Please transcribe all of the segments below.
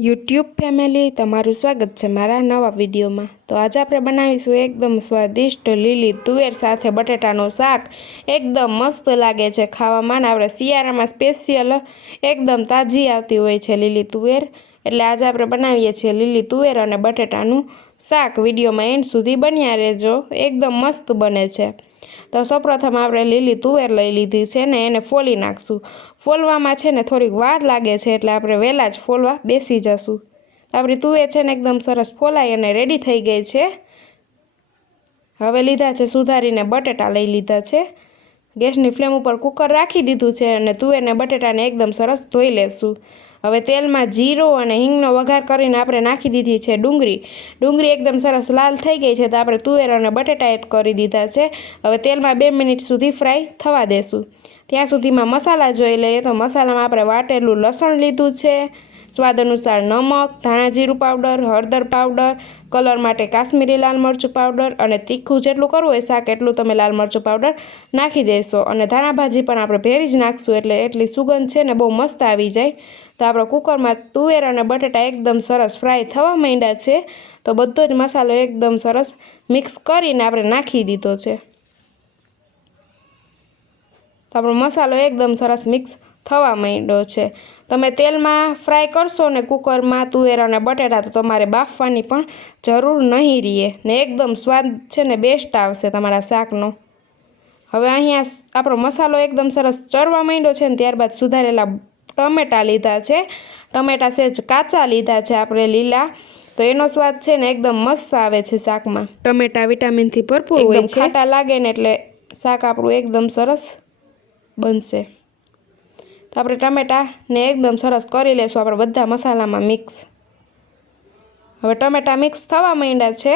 YouTube family, તમારું સ્વાગત છે મારા નવા વિડીયોમાં। તો આજે આપણે બનાવીશું એકદમ સ્વાદિષ્ટ લીલી તુવેર સાથે બટેટાનું શાક। એકદમ મસ્ત લાગે છે ખાવામાં। આપણે શિયાળામાં સ્પેશિયલ એકદમ તાજી આવતી હોય છે લીલી તુવેર, એટલે આજે આપણે બનાવીએ છીએ લીલી તુવેર અને બટેટાનું શાક। વિડીયોમાં એન્ડ સુધી બન્યા રહેજો, એકદમ મસ્ત બને છે। તો સૌપ્રથમ આપણે લીલી તુવેર લઈ લીધી છે ને એને ફોલી નાખશું। ફોલવામાં છે ને થોડીક વાર લાગે છે, એટલે આપણે વહેલા જ ફોલવા બેસી જશું। આપણી તુવેર છે ને એકદમ સરસ ફોલાઈ અને રેડી થઈ ગઈ છે। હવે લીધા છે સુધારીને બટેટા લઈ લીધા છે। ગેસની ફ્લેમ ઉપર કુકર રાખી દીધું છે અને તુવેરને બટેટાને એકદમ સરસ ધોઈ લેશું। હવે તેલમાં જીરો અને હિંગનો વઘાર કરીને આપણે નાખી દીધી છે ડુંગળી એકદમ સરસ લાલ થઈ ગઈ છે, તો આપણે તુવેર અને બટેટા એડ કરી દીધા છે। હવે તેલમાં 2 મિનિટ સુધી ફ્રાય થવા દેશું। ત્યાં સુધીમાં મસાલા જોઈ લઈએ। તો મસાલામાં આપણે વાટેલું લસણ લીધું છે, સ્વાદ અનુસાર નમક, ધાણા જીરું પાવડર, હળદર પાવડર, કલર માટે કાશ્મીરી લાલ મરચું પાવડર અને તીખું જેટલું કરવું હોય શાક એટલું તમે લાલ મરચું પાવડર નાખી દેશો। અને ધાણા ભાજી પણ આપણે ભેરી જ નાખશું, એટલે એટલી સુગંધ છે ને બહુ મસ્ત આવી જાય। તો આપણે કુકરમાં તુવેર અને બટેટા એકદમ સરસ ફ્રાય થવા માંડ્યા છે, તો બધો જ મસાલો એકદમ સરસ મિક્સ કરીને આપણે નાખી દીધો છે। તો આપણો મસાલો એકદમ સરસ મિક્સ થવા માંડ્યો છે। તમે તેલમાં ફ્રાય કરશો ને કુકરમાં તુવેર અને બટેટા, તો તમારે બાફવાની પણ જરૂર નહીં રહે ને એકદમ સ્વાદ છે ને બેસ્ટ આવશે તમારા શાકનો। હવે અહીંયા આપણો મસાલો એકદમ સરસ ચડવા માંડ્યો છે ને ત્યારબાદ સુધારેલા ટમેટાં લીધા છે। ટમેટાં સહેજ કાચા લીધા છે આપણે લીલા, તો એનો સ્વાદ છે ને એકદમ મસ્ત આવે છે શાકમાં। ટમેટાં વિટામિનથી ભરપૂર હોય છે, ખાટા લાગે ને એટલે શાક આપણું એકદમ સરસ બનશે। તો આપણે ટમેટાને એકદમ સરસ કરી લઈશું આપણે બધા મસાલામાં મિક્સ। હવે ટમેટાં મિક્સ થવા માંડ્યા છે,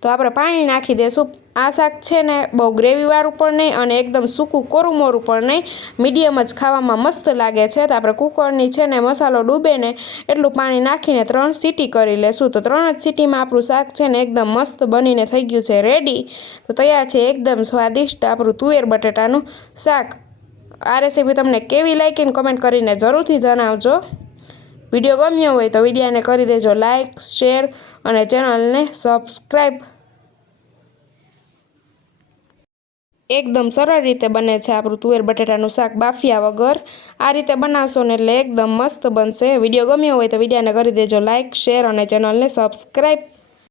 તો આપણે પાણી નાખી દઈશું। આ શાક છે ને બહુ ગ્રેવીવાળું પણ નહીં અને એકદમ સૂકું કોરું મોરું પણ નહીં, મીડિયમ જ ખાવામાં મસ્ત લાગે છે। તો આપણે કુકરની છે ને મસાલો ડૂબે ને એટલું પાણી નાખીને 3 સીટી કરી લેશું। તો 3 જ સીટીમાં આપણું શાક છે ને એકદમ મસ્ત બનીને થઈ ગયું છે રેડી। તો તૈયાર છે એકદમ સ્વાદિષ્ટ આપણું તુવેર બટેટાનું શાક। આ રેસીપી તમને કેવી લાગી કમેન્ટ કરીને જરૂરથી જણાવજો। વિડીયો ગમ્યો હોય તો વિડીયોને કરી દેજો લાઇક, શેર અને ચેનલને સબસ્ક્રાઈબ। એકદમ સરળ રીતે બને છે આપણું તુવેર બટેટાનું શાક બાફિયા વગર। આ રીતે બનાવશો ને એટલે એકદમ મસ્ત બનશે। વિડીયો ગમ્યો હોય તો વિડીયોને કરી દેજો લાઇક, શેર અને ચેનલને સબસ્ક્રાઈબ।